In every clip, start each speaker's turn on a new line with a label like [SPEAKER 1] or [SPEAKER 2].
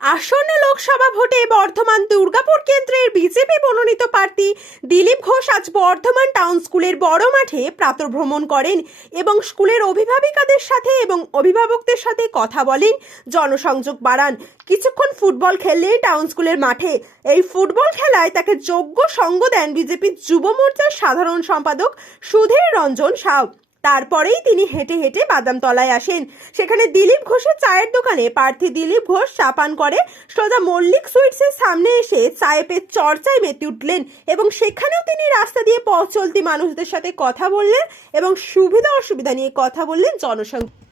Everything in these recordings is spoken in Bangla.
[SPEAKER 1] আসন্ন লোকসভা ভোটে বর্ধমান দুর্গাপুর কেন্দ্রের বিজেপি মনোনীত প্রার্থী দিলীপ ঘোষ আজ বর্ধমান টাউন স্কুলের বড় মাঠে প্রাতভ্রমণ করেন এবং স্কুলের অভিভাবিকাদের সাথে এবং অভিভাবকদের সাথে কথা বলেন, জনসংযোগ বাড়ান। কিছুক্ষণ ফুটবল খেললেন টাউন স্কুলের মাঠে। এই ফুটবল খেলায় তাকে যোগ্য সঙ্গ দেন বিজেপির যুব মোর্চার সাধারণ সম্পাদক সুধীর রঞ্জন সাউ। তারপরেই তিনি হেঁটে হেঁটে বাদামতলায় আসেন। সেখানে দিলীপ ঘোষের চায়ের দোকানে প্রার্থী দিলীপ ঘোষ চা পান করে সোজা মল্লিক সুইটসের সামনে এসে চায়ে পেয়ে চর্চায় মেতে উঠলেন এবং সেখানেও তিনি রাস্তা দিয়ে পথ চলতি মানুষদের সাথে কথা বললেন এবং সুবিধা অসুবিধা নিয়ে কথা বললেন জনসংখ্যা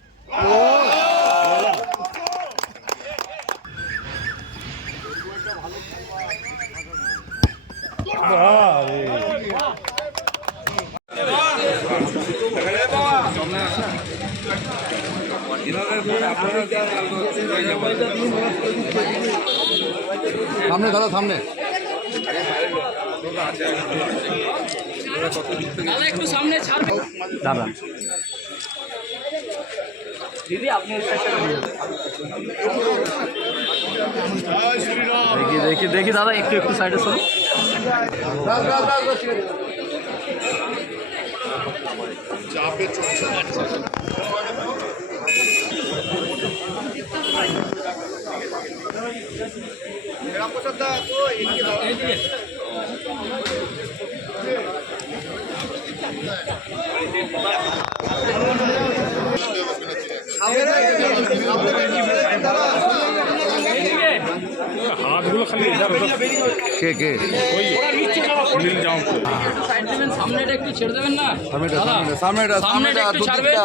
[SPEAKER 2] সামনে দাদা সামনে
[SPEAKER 3] দাদা সামনে।
[SPEAKER 2] দাদা। দেখি দেখি দেখি দাদা একটু একটু সাইডে শুনুন
[SPEAKER 4] হাতগুলো খালি
[SPEAKER 2] কে কে
[SPEAKER 4] নীল জামা
[SPEAKER 3] সামনেটা একটু ছেড়ে দেবেন না
[SPEAKER 2] সামনেটা সামনেটা সামনেটা